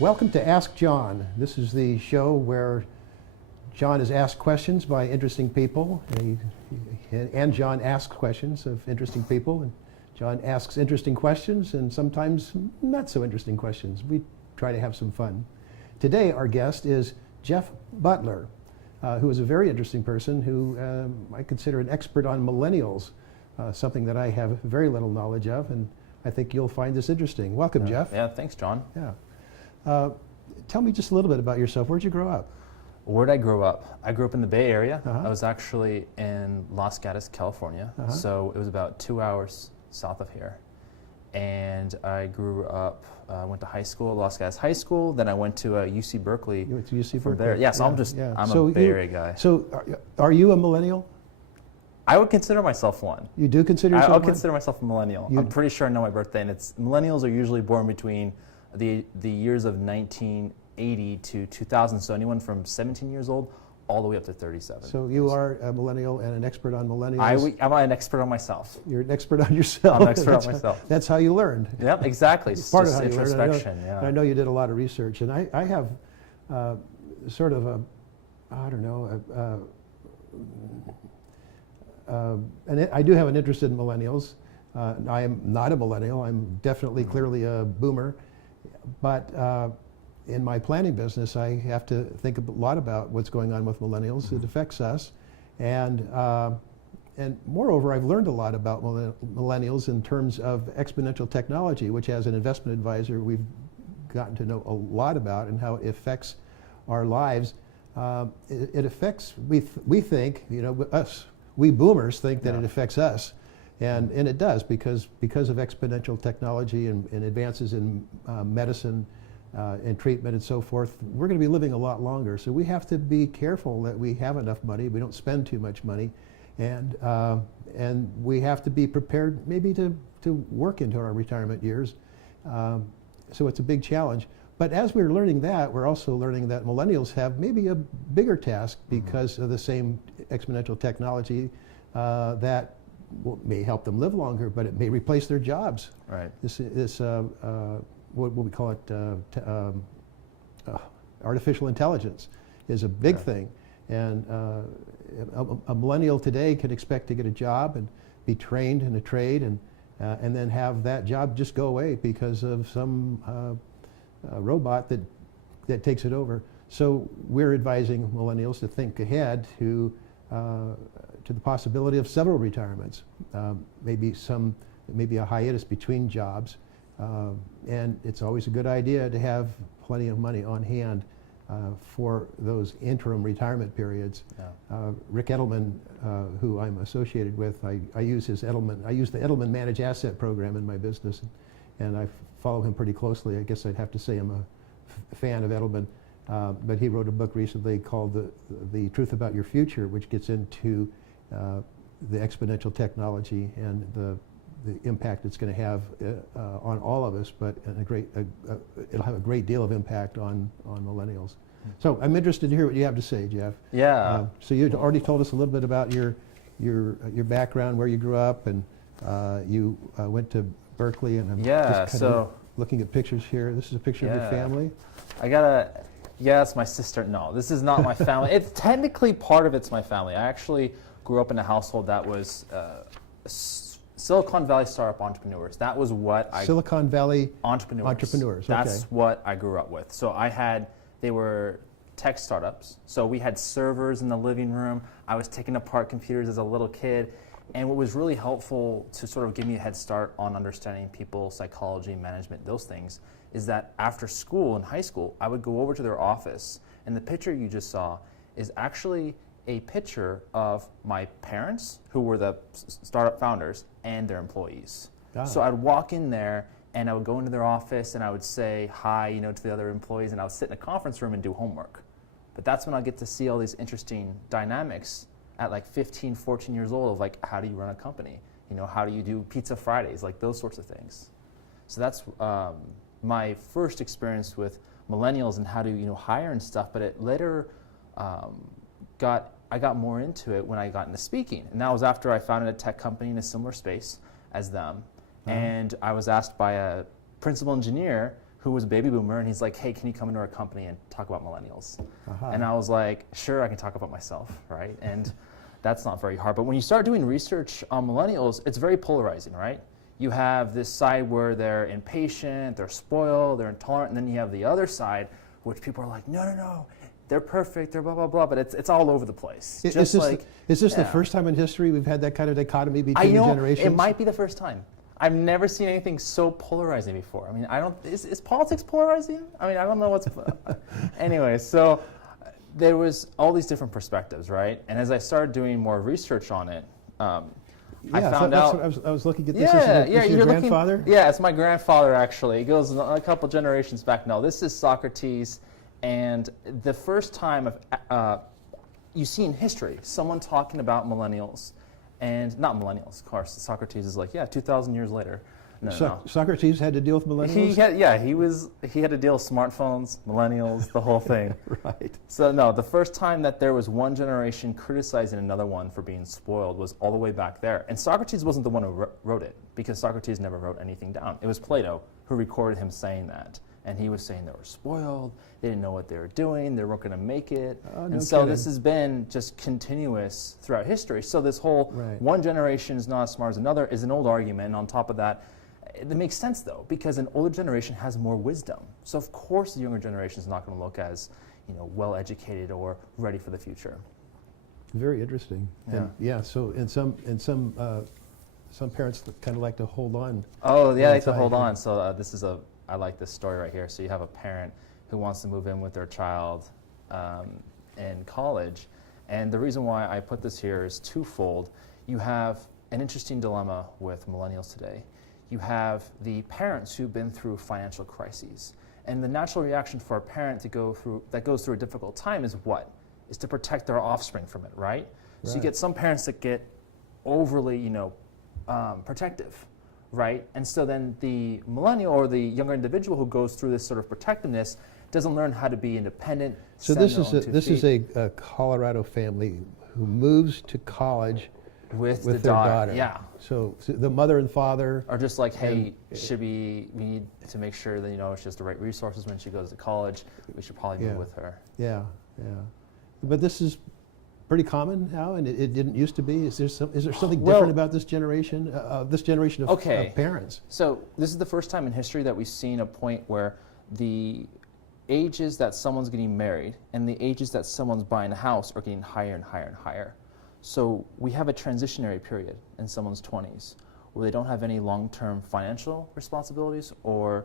Welcome to Ask John. This is the show where John is asked questions by interesting people, and John asks questions of interesting people, and John asks interesting questions and sometimes not so interesting questions. We try to have some fun. Today our guest is Jeff Butler, who is a very interesting person who I consider an expert on millennials, something that I have very little knowledge of, and I think you'll find this interesting. Welcome, Jeff. Yeah, thanks, John. Yeah. Tell me just a little bit about yourself. Where'd you grow up? Where'd I grow up? I grew up in the Bay Area. Uh-huh. I was actually in Los Gatos, California. Uh-huh. So it was about 2 hours south of here. And I grew up, went to high school at Los Gatos High School. Then I went to UC Berkeley. You went to UC from Berkeley? there. Yeah, so I'm a Bay Area guy. So are you a millennial? I would consider myself one. You do consider yourself I'll one? consider myself a millennial. I'm pretty sure I know my birthday, and millennials are usually born between the years of 1980 to 2000, so anyone from 17 years old all the way up to 37. So you are a millennial and an expert on millennials. I'm an expert on myself. You're an expert on yourself. I'm an expert on myself. That's how you learned. Yep, exactly. It's part of just how you learned. introspection. I know you did a lot of research, and I have sort of a, I don't know, and I do have an interest in millennials. I am not a millennial. I'm definitely, clearly a boomer. But in my planning business, I have to think a lot about what's going on with millennials. Mm-hmm. It affects us. And moreover, I've learned a lot about millennials in terms of exponential technology, which as an investment advisor, we've gotten to know a lot about and how it affects our lives. It affects, we think, us. We boomers think that it affects us, and it does because of exponential technology and advances in medicine and treatment and so forth. We're going to be living a lot longer, so we have to be careful that we have enough money, we don't spend too much money, and we have to be prepared maybe to work into our retirement years. So it's a big challenge. But as we're learning that, we're also learning that millennials have maybe a bigger task because of the same exponential technology that may help them live longer, but it may replace their jobs. Right. This what we call it, artificial intelligence is a big thing. And a millennial today can expect to get a job and be trained in a trade and then have that job just go away because of some robot that takes it over. So we're advising millennials to think ahead to the possibility of several retirements, maybe a hiatus between jobs, and it's always a good idea to have plenty of money on hand for those interim retirement periods. Yeah. Rick Edelman, who I'm associated with, I use the Edelman Managed Asset Program in my business, and I follow him pretty closely. I guess I'd have to say I'm a fan of Edelman, but he wrote a book recently called The Truth About Your Future, which gets into the exponential technology and the impact it's going to have on all of us, but it'll have a great deal of impact on millennials. So I'm interested to hear what you have to say, Jeff. Yeah. So you already told us a little bit about your background, where you grew up, and you went to Berkeley, and I'm just kind of looking at pictures here. This is a picture of your family. It's my sister. No, this is not my family. It's technically part of it's my family. I actually grew up in a household that was Silicon Valley startup entrepreneurs. That was what Silicon Valley entrepreneurs. That's what I grew up with. So they were tech startups. So we had servers in the living room. I was taking apart computers as a little kid. And what was really helpful to sort of give me a head start on understanding people, psychology, management, those things, is that after school, in high school, I would go over to their office, and the picture you just saw is actually a picture of my parents, who were the startup founders, and their employees. So I'd walk in there, and I would go into their office, and I would say hi, to the other employees, and I would sit in a conference room and do homework. But that's when I get to see all these interesting dynamics at like 15, 14 years old of like, how do you run a company? How do you do pizza Fridays? Like those sorts of things. So that's my first experience with millennials and how to hire and stuff. But it later I got more into it when I got into speaking, and that was after I founded a tech company in a similar space as them. And I was asked by a principal engineer who was a baby boomer, and he's like, hey, can you come into our company and talk about millennials? And I was like, sure, I can talk about myself, right? And that's not very hard. But when you start doing research on millennials, it's very polarizing, right? You have this side where they're impatient, they're spoiled, they're intolerant, and then you have the other side, which people are like, no, they're perfect, they're blah, blah, blah, but it's all over the place. Is this the first time in history we've had that kind of dichotomy between the generations? It might be the first time. I've never seen anything so polarizing before. I mean, is politics polarizing? I mean, I don't know what's, anyway, so there was all these different perspectives, right? And as I started doing more research on it, I found out. I was looking at this. Yeah, Is your grandfather? Yeah, it's my grandfather actually. It goes a couple generations back. No, this is Socrates, and the first time you see in history someone talking about millennials, and not millennials, of course. Socrates is like, 2,000 years later. No. Socrates had to deal with millennials? He had to deal with smartphones, millennials, the whole thing. Right. So no, the first time that there was one generation criticizing another one for being spoiled was all the way back there. And Socrates wasn't the one who wrote it, because Socrates never wrote anything down. It was Plato who recorded him saying that. And he was saying they were spoiled, they didn't know what they were doing, they weren't going to make it. So this has been just continuous throughout history. So this whole one generation is not as smart as another is an old argument. And on top of that, it makes sense though, because an older generation has more wisdom. So of course the younger generation is not going to look as well educated or ready for the future. Very interesting. Yeah. So some parents kind of like to hold on. Oh yeah, they like to hold on. So I like this story right here. So you have a parent who wants to move in with their child in college. And the reason why I put this here is twofold. You have an interesting dilemma with millennials today. You have the parents who've been through financial crises. And the natural reaction for a parent that goes through a difficult time is what? Is to protect their offspring from it, right? So you get some parents that get overly, protective. Right? And so then the millennial or the younger individual who goes through this sort of protectiveness doesn't learn how to be independent. So this is a Colorado family who moves to college with their daughter. Yeah. So the mother and father are just like, hey, we need to make sure that she has the right resources when she goes to college. We should probably move with her. Yeah. But this is pretty common now, and it didn't used to be. Is there something different about this generation? Of parents. So this is the first time in history that we've seen a point where the ages that someone's getting married and the ages that someone's buying a house are getting higher and higher and higher. So we have a transitionary period in someone's 20s where they don't have any long-term financial responsibilities or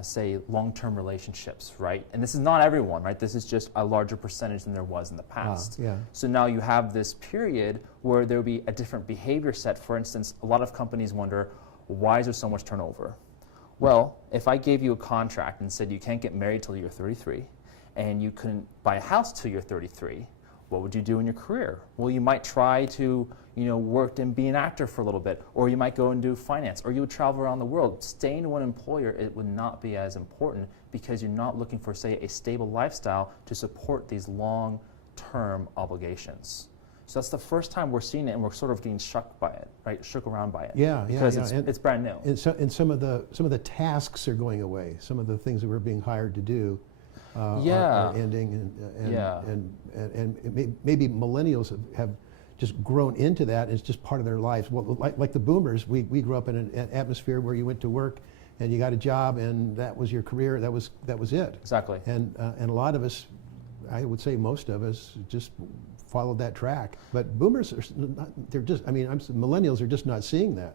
say long-term relationships, right? And this is not everyone, right? This is just a larger percentage than there was in the past. So now you have this period where there will be a different behavior set. For instance, a lot of companies wonder, why is there so much turnover? Well, if I gave you a contract and said you can't get married till you're 33 and you couldn't buy a house till you're 33, what would you do in your career? Well, you might try to, work and be an actor for a little bit, or you might go and do finance, or you would travel around the world. Staying in one employer, it would not be as important because you're not looking for, say, a stable lifestyle to support these long-term obligations. So that's the first time we're seeing it, and we're sort of getting shook by it, right? Shook around by it. Because it's brand new. And some of the tasks are going away. Some of the things that we're being hired to do are ending, and maybe millennials have just grown into that. It's just part of their lives. Well, like the boomers, we grew up in an atmosphere where you went to work and you got a job and that was your career. That was it. Exactly. And a lot of us, I would say most of us, just followed that track. But boomers millennials are just not seeing that.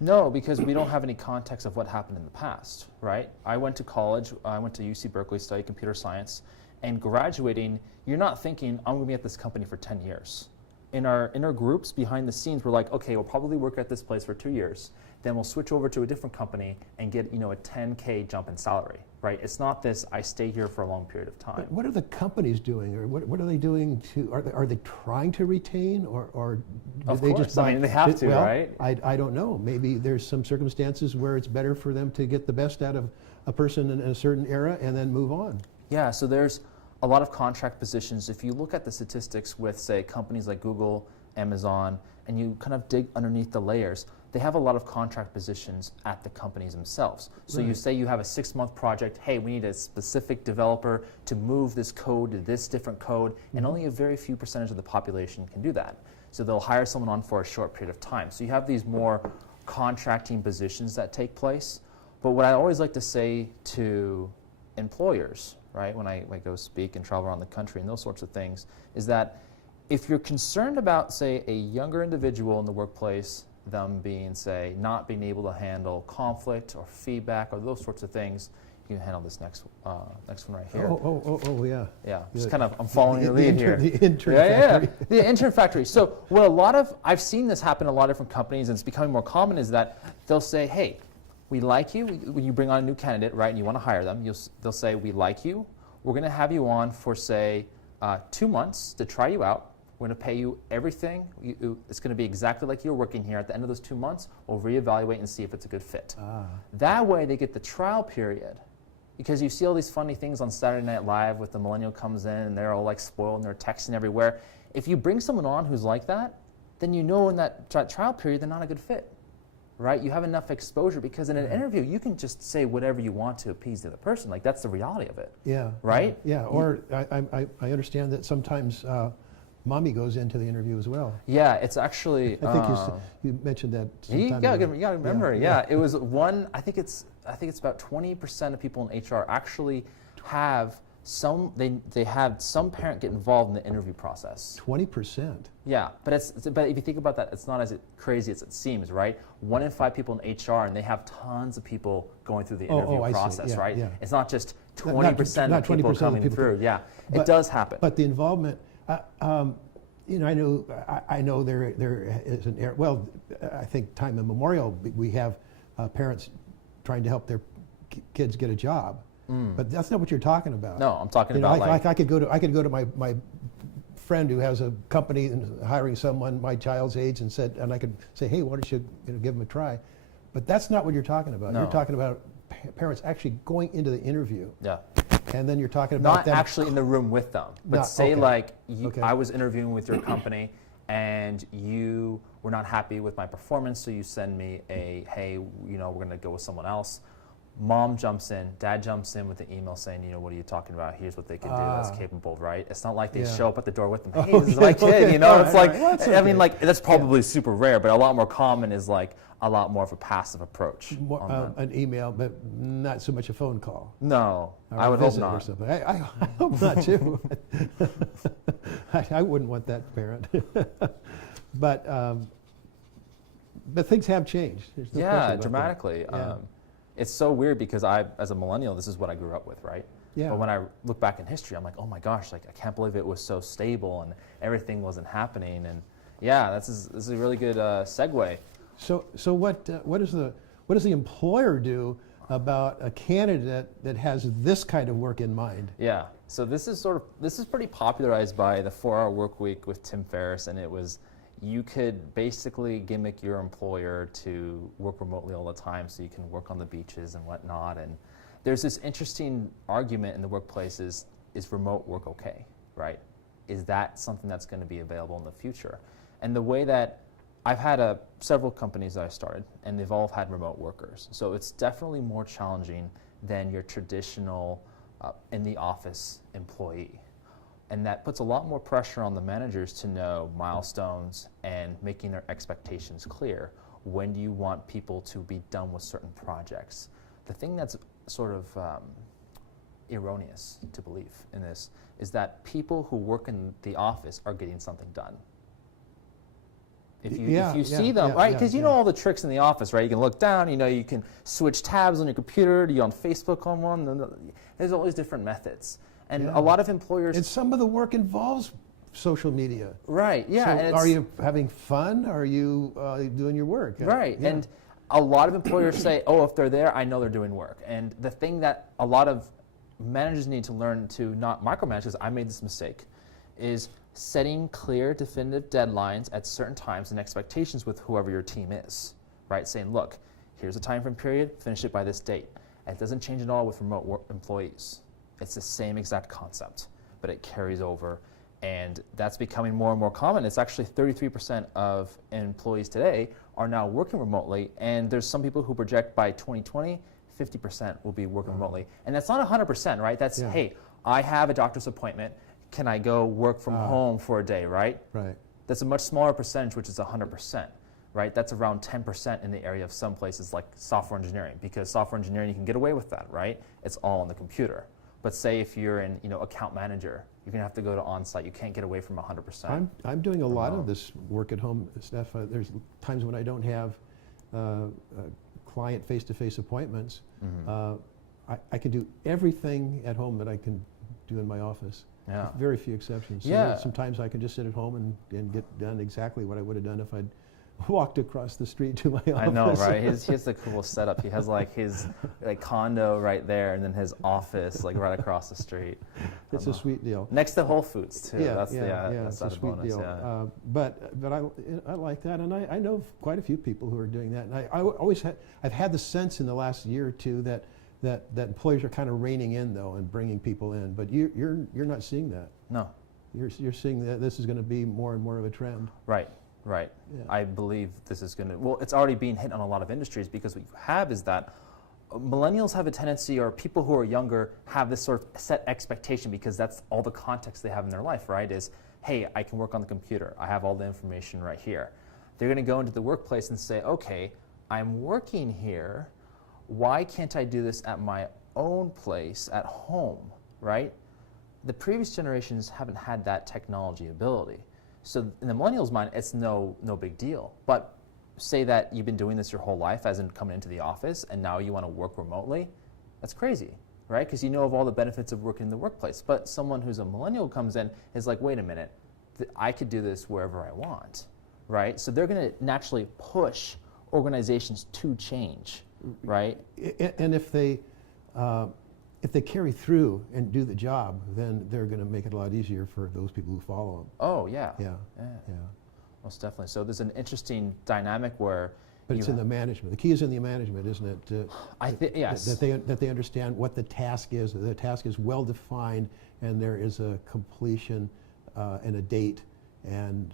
No, because we don't have any context of what happened in the past, right? I went to college, I went to UC Berkeley, studied computer science, and graduating, you're not thinking, I'm going to be at this company for 10 years. In our groups behind the scenes, we're like, okay, we'll probably work at this place for 2 years, then we'll switch over to a different company and get a 10K jump in salary, right? It's not this, I stay here for a long period of time. But what are the companies doing, or what are they doing are they trying to retain, or do of they course. just buy, they have to, right? I don't know. Maybe there's some circumstances where it's better for them to get the best out of a person in a certain era and then move on. Yeah, so there's a lot of contract positions. If you look at the statistics with, say, companies like Google, Amazon, and you kind of dig underneath the layers, they have a lot of contract positions at the companies themselves. So you Right. say you have a 6-month project, hey, we need a specific developer to move this code to this different code, and only a very few percentage of the population can do that. So they'll hire someone on for a short period of time. So you have these more contracting positions that take place. But what I always like to say to employers, right, when I go speak and travel around the country and those sorts of things, is that if you're concerned about, say, a younger individual in the workplace, them being, say, not being able to handle conflict or feedback or those sorts of things, you can handle this next one right here. Oh, yeah. Yeah, The- just kind of, I'm following your lead here. The Intern Yeah, Factory. the Intern Factory. So what I've seen this happen in a lot of different companies, and it's becoming more common, is that they'll say, hey, we like you. When you bring on a new candidate, right, and you want to hire them, they'll say, we like you. We're going to have you on for, say, 2 months to try you out. We're going to pay you everything. It's going to be exactly like you're working here. At the end of those 2 months, we'll reevaluate and see if it's a good fit. That way, they get the trial period. Because you see all these funny things on Saturday Night Live with the millennial comes in and they're all like spoiled and they're texting everywhere. If you bring someone on who's like that, then you know in that trial period they're not a good fit, right? You have enough exposure because in an interview you can just say whatever you want to appease the other person. Like that's the reality of it. Yeah. Right? Yeah. Or I understand that sometimes mommy goes into the interview as well. Yeah, it's actually. I think you mentioned that. You gotta remember. Yeah, it was one. I think it's about 20% of people in HR actually have some. They have some parent get involved in the interview process. 20%. Yeah, but if you think about that, it's not as crazy as it seems, right? 1 in 5 people in HR, and they have tons of people going through the interview process, right? Yeah. It's not just 20% of people coming through. Yeah, it does happen. But the involvement. You know, I know there is an error. Well, I think time immemorial we have parents trying to help their kids get a job, but that's not what you're talking about. No, I'm talking about like I could go to my friend who has a company and hiring someone my child's age and I could say, hey, why don't you give them a try? But that's not what you're talking about. No. You're talking about parents actually going into the interview. Yeah. And then you're talking about not them actually in the room with them, but say okay. like Okay. I was interviewing with your company and you were not happy with my performance, so you send me a, hey, we're going to go with someone else. Mom jumps in, dad jumps in with the email saying, what are you talking about? Here's what they can do that's capable, right? It's not like they show up at the door with them, hey, this is my kid, It's like, well, I mean, like, that's probably super rare, but a lot more common is like a lot more of a passive approach. An email, but not so much a phone call. No, Or I would hope visit not. Or something. I hope not too. I wouldn't want that parent. But things have changed. There's no question about that. Dramatically. Yeah. It's so weird because as a millennial, this is what I grew up with, right? Yeah. But when I look back in history, I'm like, oh my gosh, like I can't believe it was so stable and everything wasn't happening. And yeah, this is a really good segue. So what does the employer do about a candidate that has this kind of work in mind? Yeah. So this is pretty popularized by the 4-Hour Work Week with Tim Ferriss, and it was you could basically gimmick your employer to work remotely all the time so you can work on the beaches and whatnot. And there's this interesting argument in the workplace is remote work okay, right? Is that something that's going to be available in the future? And the way that I've had several companies that I started, and they've all had remote workers. So it's definitely more challenging than your traditional in-the-office employee. And that puts a lot more pressure on the managers to know milestones and making their expectations clear. When do you want people to be done with certain projects? The thing that's sort of erroneous to believe in this is that people who work in the office are getting something done. If you see them, right? Because you know all the tricks in the office, right? You can look down, you can switch tabs on your computer, you're on Facebook on one, there's all these different methods. And a lot of employers... And some of the work involves social media. Right, yeah. So are you having fun? Are you doing your work? Right, yeah. And a lot of employers say, oh, if they're there, I know they're doing work. And the thing that a lot of managers need to learn to not micromanage, because I made this mistake, is setting clear, definitive deadlines at certain times and expectations with whoever your team is, right? Saying, look, here's a time frame period, finish it by this date. And it doesn't change at all with remote work employees. It's the same exact concept, but it carries over. And that's becoming more and more common. It's actually 33% of employees today are now working remotely, and there's some people who project by 2020, 50% will be working remotely. And that's not 100%, right? That's, hey, I have a doctor's appointment. Can I go work from home for a day, right? Right. That's a much smaller percentage, which is 100%, right? That's around 10% in the area of some places like software engineering, because software engineering, you can get away with that, right? It's all on the computer. But say if you're in, account manager, you're gonna have to go to on-site. You can't get away from 100%. I'm doing a lot of this work at home stuff. There's times when I don't have client face-to-face appointments. I can do everything at home that I can do in my office. Yeah. Very few exceptions. So sometimes I can just sit at home and get done exactly what I would have done if I'd walked across the street to my office. I know, right? He has the cool setup. He has like his condo right there, and then his office like right across the street. It's a sweet deal. Next to Whole Foods too. Yeah, that's it's a sweet bonus, deal. Yeah. But I like that, and I know quite a few people who are doing that. And I've had the sense in the last year or two that employers are kind of reining in though and bringing people in. But you're not seeing that. No. You're seeing that this is going to be more and more of a trend. Right. Right. Yeah. I believe this is going to, well, it's already being hit on a lot of industries, because what you have is that millennials have a tendency, or people who are younger have this sort of set expectation, because that's all the context they have in their life, right? Is, hey, I can work on the computer. I have all the information right here. They're going to go into the workplace and say, okay, I'm working here. Why can't I do this at my own place at home, right? The previous generations haven't had that technology ability. So in the millennials' mind, it's no big deal. But say that you've been doing this your whole life, as in coming into the office, and now you want to work remotely. That's crazy, right? Because you know of all the benefits of working in the workplace. But someone who's a millennial comes in is like, wait a minute, I could do this wherever I want, right? So they're going to naturally push organizations to change, right? And if they carry through and do the job, then they're going to make it a lot easier for those people who follow them. Oh, yeah. Yeah. Most definitely. So there's an interesting dynamic where... But it's in the management. The key is in the management, isn't it? Yes. That they understand what the task is. The task is well defined, and there is a completion and a date, and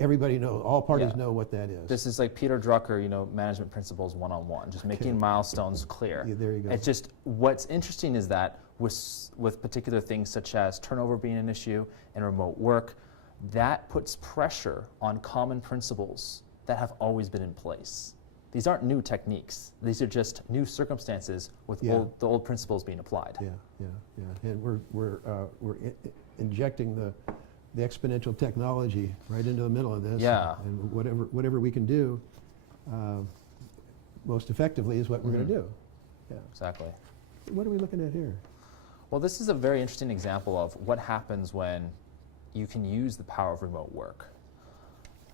everybody knows, all parties know what that is. This is like Peter Drucker, management principles 101, just making milestones clear. Yeah, there you go. It's just, what's interesting is that with particular things such as turnover being an issue and remote work, that puts pressure on common principles that have always been in place. These aren't new techniques. These are just new circumstances with the old principles being applied. Yeah. And we're injecting the exponential technology right into the middle of this. Yeah. And whatever we can do most effectively is what we're going to do. Yeah. Exactly. What are we looking at here? Well, this is a very interesting example of what happens when you can use the power of remote work.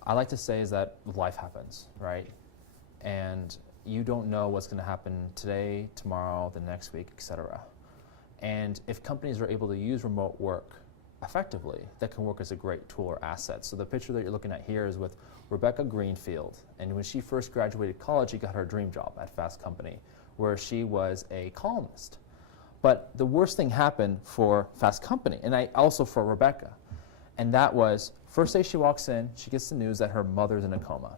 I like to say is that life happens, right? And you don't know what's going to happen today, tomorrow, the next week, etc. And if companies are able to use remote work effectively, that can work as a great tool or asset. So the picture that you're looking at here is with Rebecca Greenfield. And when she first graduated college, she got her dream job at Fast Company, where she was a columnist. But the worst thing happened for Fast Company, and also for Rebecca. And that was, first day she walks in, she gets the news that her mother's in a coma.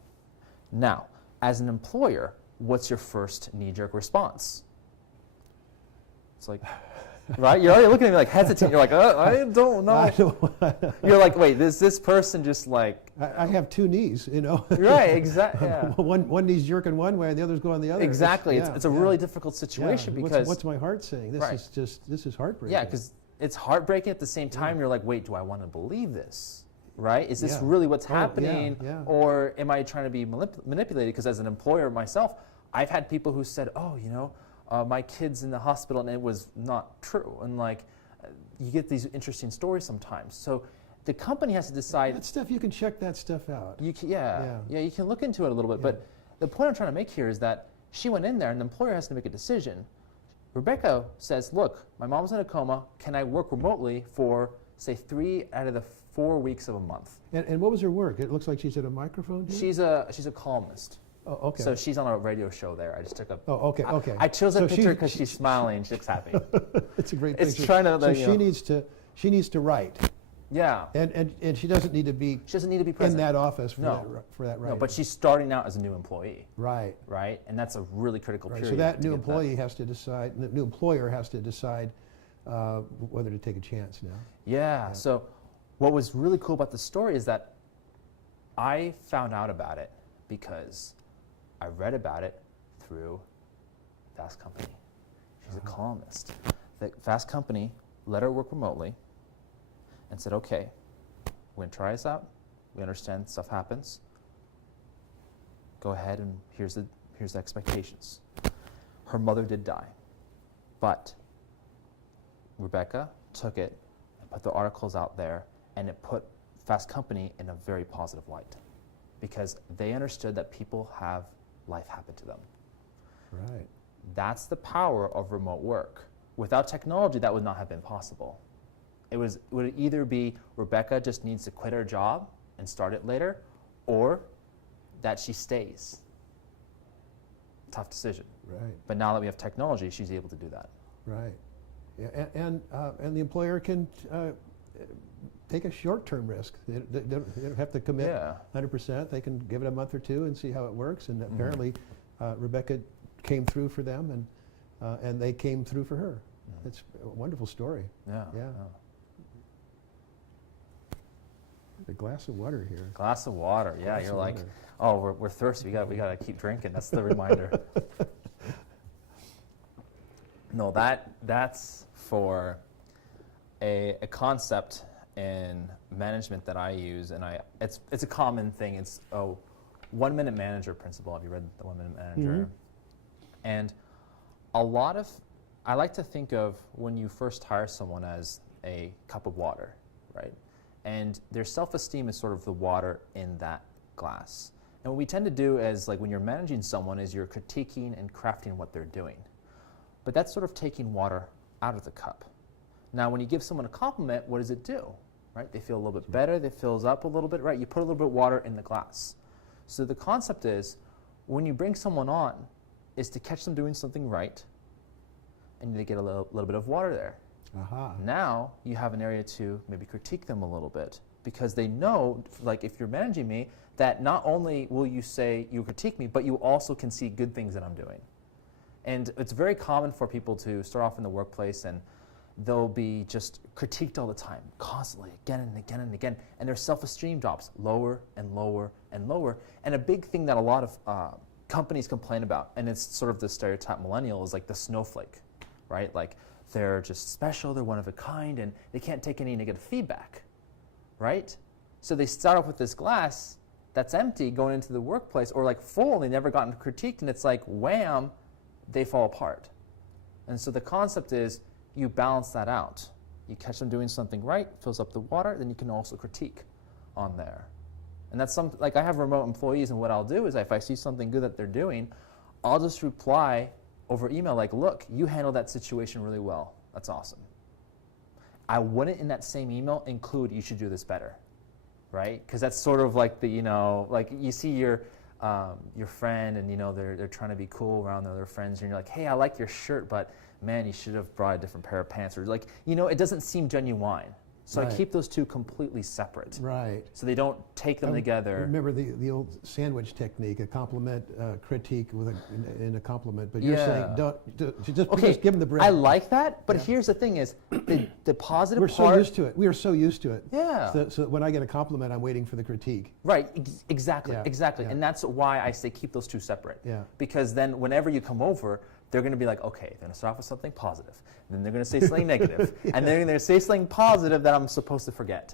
Now, as an employer, what's your first knee-jerk response? It's like, right? You're already looking at me like hesitant. You're like, I don't know. You're like, wait, is this person just like... I have two knees, Right, exactly. Yeah. One knee's jerking one way and the other's going the other. Exactly. It's a really difficult situation because... What's my heart saying? This is heartbreaking. Yeah, because it's heartbreaking at the same time. You're like, wait, do I want to believe this? Right? Is this really what's happening? Or am I trying to be manipulated? Because as an employer myself, I've had people who said, my kid's in the hospital, and it was not true. And you get these interesting stories sometimes. So the company has to decide. That stuff, you can check that stuff out. You can, you can look into it a little bit. Yeah. But the point I'm trying to make here is that she went in there, and the employer has to make a decision. Rebecca says, look, my mom's in a coma. Can I work remotely for, say, 3 out of the 4 weeks of a month? And what was her work? It looks like she's at a microphone here? She's a columnist. Oh, okay. So she's on a radio show there. I just took a... Oh, okay. I chose a picture because she's smiling. She looks happy. It's a great picture. It's trying to... So she needs to write. Yeah. And she doesn't need to be. She doesn't need to be in present. that office for No. that right. No, but she's starting out as a new employee. Right. Right, and that's a really critical Right. period. So that to new get employee has to decide. The new employer has to decide whether to take a chance now. Yeah. So, what was really cool about the story is that I found out about it because I read about it through Fast Company. She's a columnist. The Fast Company let her work remotely and said, okay, we're going to try this out. We understand stuff happens. Go ahead and here's the expectations. Her mother did die, but Rebecca took it and put the articles out there, and it put Fast Company in a very positive light because they understood that people have life happen to them. Right. That's the power of remote work. Without technology, that would not have been possible. It would either be Rebecca just needs to quit her job and start it later, or that she stays. Tough decision. Right. But now that we have technology, she's able to do that. Right. Yeah, and the employer can take a short-term risk. They don't have to commit 100%. They can give it a month or two and see how it works. And apparently, Rebecca came through for them, and they came through for her. It's a wonderful story. Yeah. Yeah. A glass of water here. Glass of water. Yeah, Glass you're of like, water. oh, we're thirsty. We got to keep drinking. That's the reminder. No, that's for a concept in management that I use, and it's a common thing. It's a 1 minute manager principle. Have you read the 1 minute manager? And I like to think of when you first hire someone as a cup of water, right? And their self-esteem is sort of the water in that glass. And what we tend to do is, like when you're managing someone, is you're critiquing and crafting what they're doing. But that's sort of taking water out of the cup. Now, when you give someone a compliment, what does it do? Right? They feel a little bit better, they fills up a little bit, right? You put a little bit of water in the glass. So the concept is, when you bring someone on, is to catch them doing something right, and you get a little bit of water there. Now you have an area to maybe critique them a little bit, because they know, like if you're managing me, that not only will you say you critique me, but you also can see good things that I'm doing. And it's very common for people to start off in the workplace and they'll be just critiqued all the time, constantly, again and again and again, and their self-esteem drops lower and lower and lower. And a big thing that a lot of companies complain about, and it's sort of the stereotype millennial, is like the snowflake, right? Like they're just special, they're one of a kind, and they can't take any negative feedback, right? So they start off with this glass that's empty going into the workplace, or like full, and they never gotten critiqued, and it's like wham, they fall apart. And so the concept is you balance that out. You catch them doing something right, fills up the water, then you can also critique on there. And that's something, like I have remote employees, and what I'll do is if I see something good that they're doing, I'll just reply over email like, look, you handled that situation really well. That's awesome. I wouldn't in that same email include you should do this better, right? Because that's sort of like the, you know, like you see your friend and, you know, they're trying to be cool around their other friends, and you're like, hey, I like your shirt, but man, you should have brought a different pair of pants. Or like, you know, it doesn't seem genuine. So Right. I keep those two completely separate. Right. So they don't take them together. Remember the old sandwich technique, a compliment, critique in a compliment. But you're saying just give them the bread. I like that, but here's the thing is, the positive We're part... so used to it. We are so used to it. Yeah. So when I get a compliment, I'm waiting for the critique. Right, exactly. Yeah. And that's why I say keep those two separate. Yeah. Because then whenever you come over, they're going to be like, okay, they're going to start off with something positive. Then they're going to say something negative. And they're going to say something positive that I'm supposed to forget.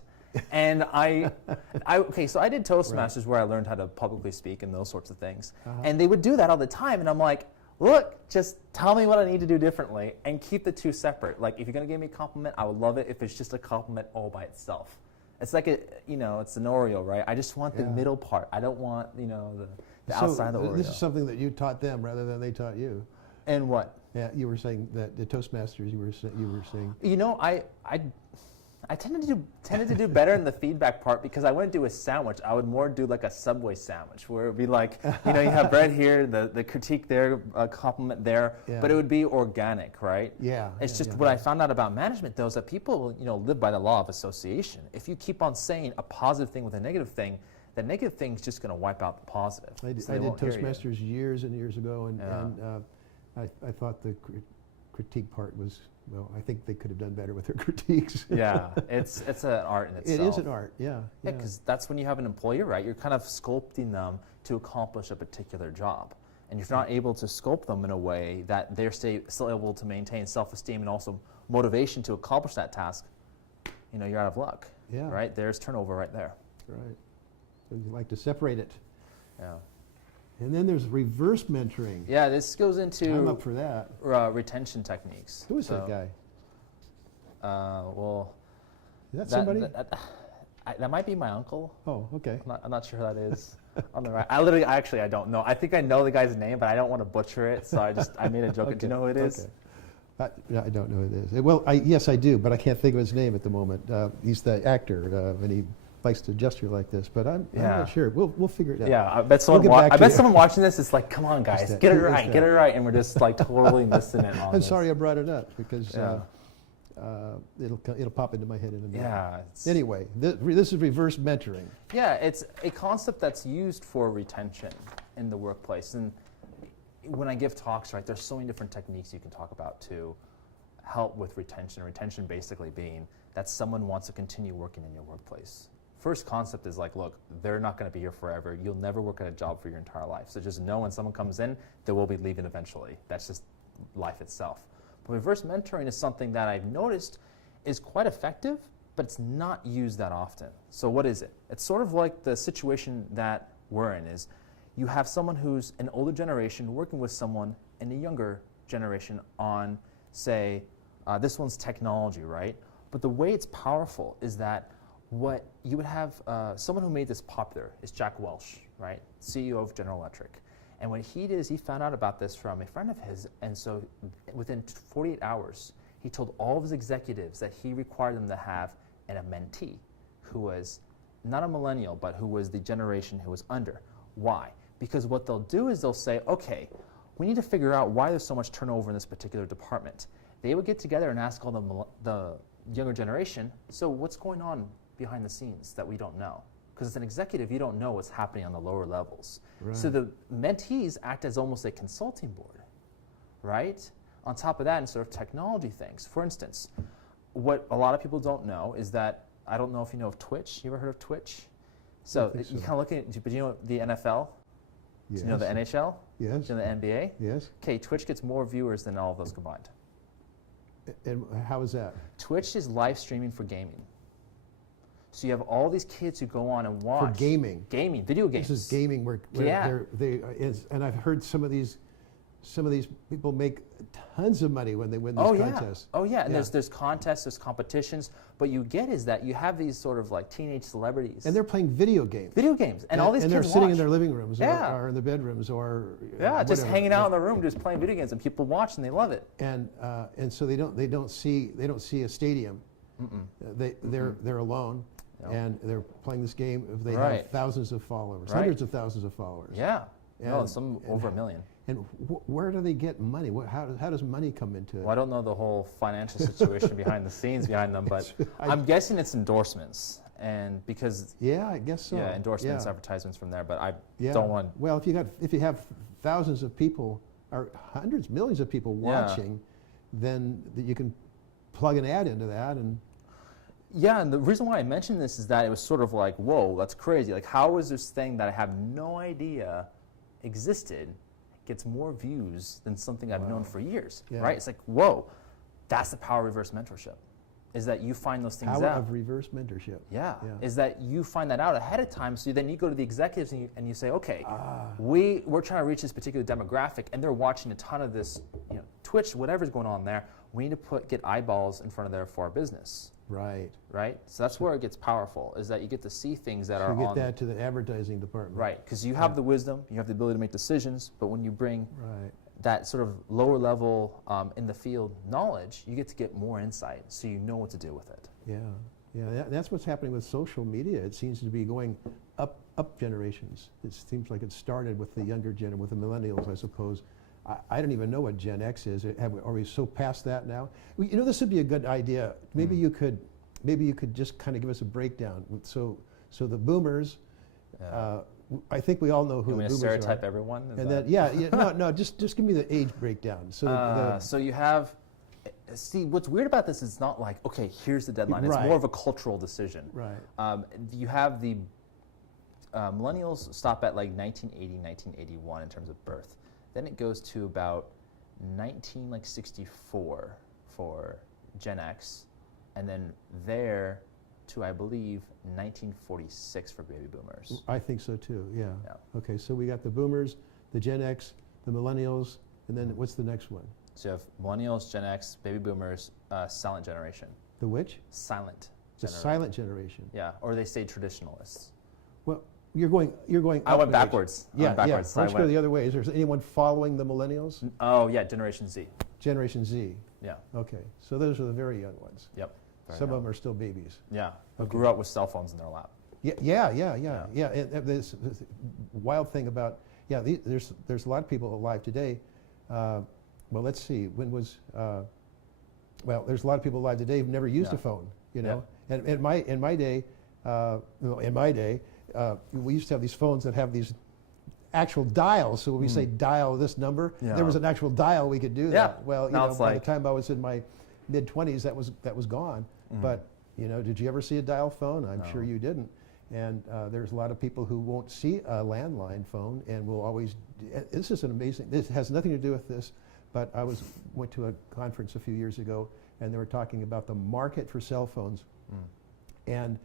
And so I did Toastmasters where I learned how to publicly speak and those sorts of things. And they would do that all the time. And I'm like, look, just tell me what I need to do differently and keep the two separate. Like if you're going to give me a compliment, I would love it if it's just a compliment all by itself. It's like it's an Oreo, right? I just want the middle part. I don't want, the outside of the Oreo. This is something that you taught them rather than they taught you. And what? Yeah, you were saying that the Toastmasters. You were saying. You know, I tended to do better in the feedback part because I wouldn't do a sandwich. I would more do like a Subway sandwich where it would be like, you have bread here, the critique there, compliment there, but it would be organic, right? Yeah. It's just what I found out about management though is that people, live by the law of association. If you keep on saying a positive thing with a negative thing, the negative thing is just going to wipe out the positive. I did Toastmasters years and years ago, and I thought the critique part was, well, I think they could have done better with their critiques. Yeah, it's an art in itself. It is an art, yeah. Yeah, because that's when you have an employee, right? You're kind of sculpting them to accomplish a particular job. And if you're not able to sculpt them in a way that they're still able to maintain self-esteem and also motivation to accomplish that task, you're out of luck. Yeah. Right? There's turnover right there. Right. So you like to separate it. Yeah. And then there's reverse mentoring. Yeah, this goes into I'm up for that. Retention techniques. Who is that guy? Well, is that somebody? That might be my uncle. Oh, okay. I'm not sure who that is. On the right, I don't know. I think I know the guy's name, but I don't want to butcher it, so I made a joke. Okay. Do you know who it is? Okay. I don't know who it is. Well, yes, I do, but I can't think of his name at the moment. He's the actor, and he likes to gesture like this, but I'm not sure. We'll figure it out. Yeah, I bet someone. Someone watching this is like, "Come on, guys, get it right," and we're just like totally missing it. I'm sorry I brought it up because it'll pop into my head in a minute. Yeah. Anyway, this is reverse mentoring. Yeah, it's a concept that's used for retention in the workplace, and when I give talks, right, there's so many different techniques you can talk about to help with retention. Retention basically being that someone wants to continue working in your workplace. First concept is like, look, they're not going to be here forever. You'll never work at a job for your entire life. So just know when someone comes in, they will be leaving eventually. That's just life itself. But reverse mentoring is something that I've noticed is quite effective, but it's not used that often. So what is it? It's sort of like the situation that we're in is you have someone who's an older generation working with someone in a younger generation on, say, this one's technology, right? But the way it's powerful is that what you would have, someone who made this popular is Jack Welch, right? CEO of General Electric. And what he did is he found out about this from a friend of his, and so within 48 hours, he told all of his executives that he required them to have a mentee who was not a millennial, but who was the generation who was under. Why? Because what they'll do is they'll say, okay, we need to figure out why there's so much turnover in this particular department. They would get together and ask all the younger generation, so what's going on behind the scenes that we don't know? Because as an executive, you don't know what's happening on the lower levels. Right. So the mentees act as almost a consulting board, right? On top of that, in sort of technology things. For instance, what a lot of people don't know is that, I don't know if you know of Twitch. You ever heard of Twitch? So you kind of look at, but you know the NFL? Yes. Do you know the NHL? Yes. Do you know the NBA? Yes. Okay, Twitch gets more viewers than all of those combined. And how is that? Twitch is live streaming for gaming. So you have all these kids who go on and watch. For gaming. Gaming, video games. This is gaming where and I've heard some of these people make tons of money when they win these contests. Oh yeah, and there's contests, there's competitions, but you get is that you have these sort of like teenage celebrities. And they're playing video games. And all these kids they're sitting in their living rooms or in their bedrooms or just hanging out in the room just playing video games, and people watch and they love it. And so they don't see a stadium. They're alone. Yep. And they're playing this game. They have thousands of followers, hundreds of thousands of followers. Yeah, some over 1 million. And where do they get money? How does money come into it? Well, I don't know the whole financial situation behind the scenes behind them, but I'm guessing it's endorsements. And because I guess so. Yeah, endorsements, advertisements from there. But I don't want. Well, if you have thousands of people or hundreds, millions of people watching, then you can plug an ad into that and. Yeah, and the reason why I mentioned this is that it was sort of like, whoa, that's crazy. Like, how is this thing that I have no idea existed gets more views than something I've known for years, right? It's like, whoa, that's the power of reverse mentorship, is that you find those things out. Power of reverse mentorship. Yeah, is that you find that out ahead of time, so then you go to the executives and you say, okay, we're trying to reach this particular demographic, and they're watching a ton of this, Twitch, whatever's going on there. We need to get eyeballs in front of there for our business. Right. So that's where it gets powerful, is that you get to see things that are on. You get that to the advertising department. Right, because you have the wisdom, you have the ability to make decisions, but when you bring that sort of lower level in the field knowledge, you get more insight, so you know what to do with it. Yeah, yeah, that's what's happening with social media. It seems to be going up generations. It seems like it started with the younger gen, with the millennials, I suppose. I don't even know what Gen X is. Are we so past that now? You know, this would be a good idea. Maybe you could just kind of give us a breakdown. So the boomers. Yeah. I think we all know who the boomers stereotype are. everyone? And then, no, just give me the age breakdown. So you have, see, what's weird about this is it's not like, okay, here's the deadline. It's more of a cultural decision. Right. You have the millennials stop at like 1980, 1981 in terms of birth. Then it goes to about 1964 for Gen X, and then there to, I believe, 1946 for baby boomers. I think so too, yeah. Okay, so we got the boomers, the Gen X, the millennials, and then what's the next one? So you have millennials, Gen X, baby boomers, silent generation. The which? Silent. The silent generation. Yeah, or they say traditionalists. Well, you're going. I went backwards. Yeah, backwards. Let's go the other way. Is there anyone following the millennials? Oh yeah, Generation Z. Generation Z. Yeah. Okay, so those are the very young ones. Yep. Some of them are still babies. Yeah. Who grew up with cell phones in their lap. Yeah. And this wild thing about there's a lot of people alive today. Well, let's see. When was there's a lot of people alive today who've never used a phone. You know, and in my day, we used to have these phones that have these actual dials. So when we say dial this number, there was an actual dial we could do that. Well, by the time I was in my mid-20s, that was gone. But did you ever see a dial phone? I'm sure you didn't. And there's a lot of people who won't see a landline phone and will always. This is an amazing. This has nothing to do with this, but I went to a conference a few years ago, and they were talking about the market for cell phones, and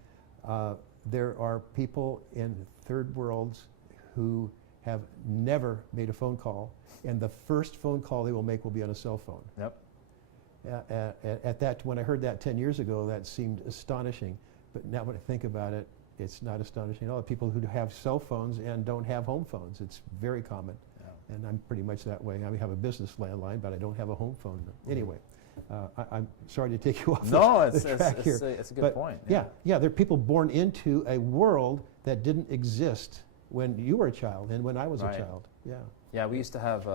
there are people in third worlds who have never made a phone call, and the first phone call they will make will be on a cell phone. Yep. When I heard that 10 years ago, that seemed astonishing. But now when I think about it, it's not astonishing at all. People who have cell phones and don't have home phones, it's very common. Yeah. And I'm pretty much that way. I have a business landline, but I don't have a home phone. Anyway, I'm sorry to take you off the track here. It's a good point. Yeah, there are people born into a world that didn't exist when you were a child and when I was a child. Yeah. Yeah, we used to have,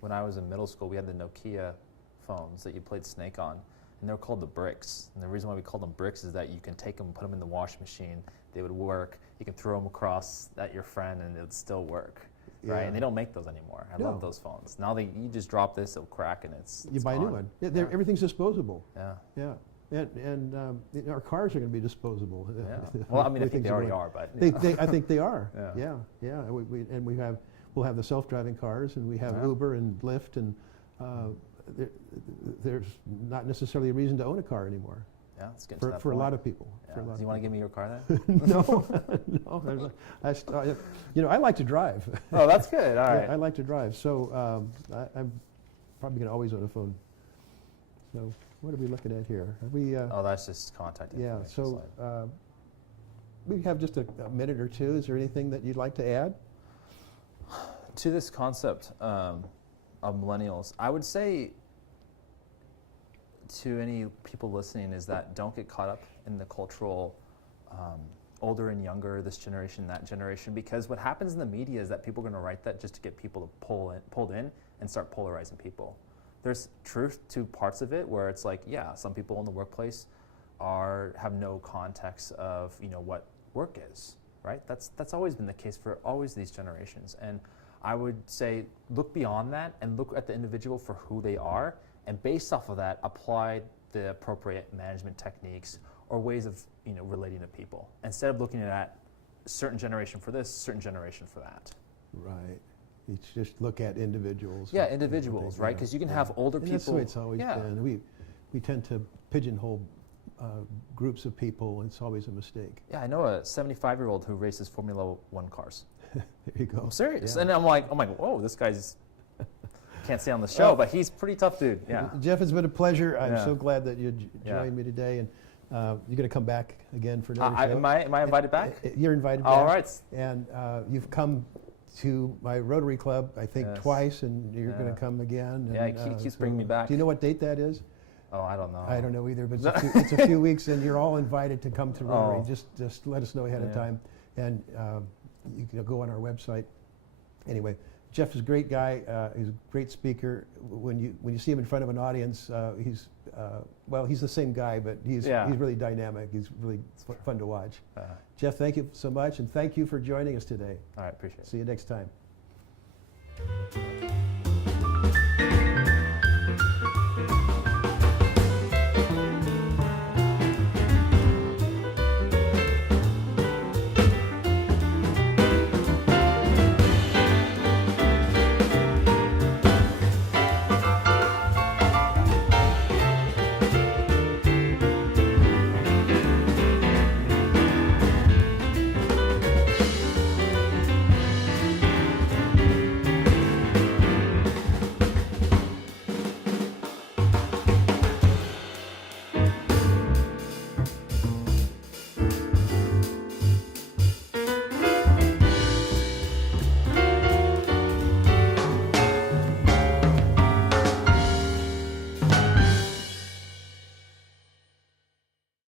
when I was in middle school, we had the Nokia phones that you played Snake on, and they were called the bricks. And the reason why we called them bricks is that you can take them and put them in the washing machine. They would work. You can throw them across at your friend, and it would still work. Right? And they don't make those anymore. I love those phones. Now you just drop this, it'll crack, and it's you buy a new one. Everything's disposable. Yeah. And our cars are going to be disposable. Yeah. Well, I mean, I think they already are, but I think they are. Yeah. We'll have the self-driving cars, and we have Uber and Lyft, and there's not necessarily a reason to own a car anymore. Yeah, it's good for a lot of people. Yeah. Do you want to give me your car then? No. I like to drive. Oh, that's good. All right. I like to drive, so I'm probably going to always own a phone. So what are we looking at here? Are we? That's just contact information. Yeah. So we have just a minute or two. Is there anything that you'd like to add to this concept of millennials? I would say to any people listening is that don't get caught up in the cultural older and younger, this generation, that generation, because what happens in the media is that people are going to write that just to get people to pulled in and start polarizing people. There's truth to parts of it where it's like, yeah, some people in the workplace have no context of what work is, right? That's always been the case for always these generations. And I would say look beyond that and look at the individual for who they are, and based off of that, apply the appropriate management techniques or ways of relating to people, instead of looking at certain generation for this, certain generation for that. Right. You just look at individuals. Yeah, individuals, right? Because you can have older people. That's the way it's always been. We tend to pigeonhole groups of people, and it's always a mistake. Yeah, I know a 75-year-old who races Formula One cars. There you go. I'm serious. Yeah. And I'm like, whoa, this guy's can't stay on the show, but he's a pretty tough dude. Yeah. Jeff, it's been a pleasure. I'm so glad that you joined me today, and you're going to come back again for another show. Am I invited back? You're invited back. All right. And you've come to my Rotary Club, I think twice, and you're going to come again. Yeah, and, he keeps bringing me back. Do you know what date that is? Oh, I don't know. I don't know either, but it's a few weeks, and you're all invited to come to Rotary. Just let us know ahead of time, and you can go on our website. Anyway, Jeff is a great guy. He's a great speaker. When you see him in front of an audience, he's the same guy, but he's really dynamic. He's really fun to watch. Jeff, thank you so much, and thank you for joining us today. All right, appreciate it. See you next time.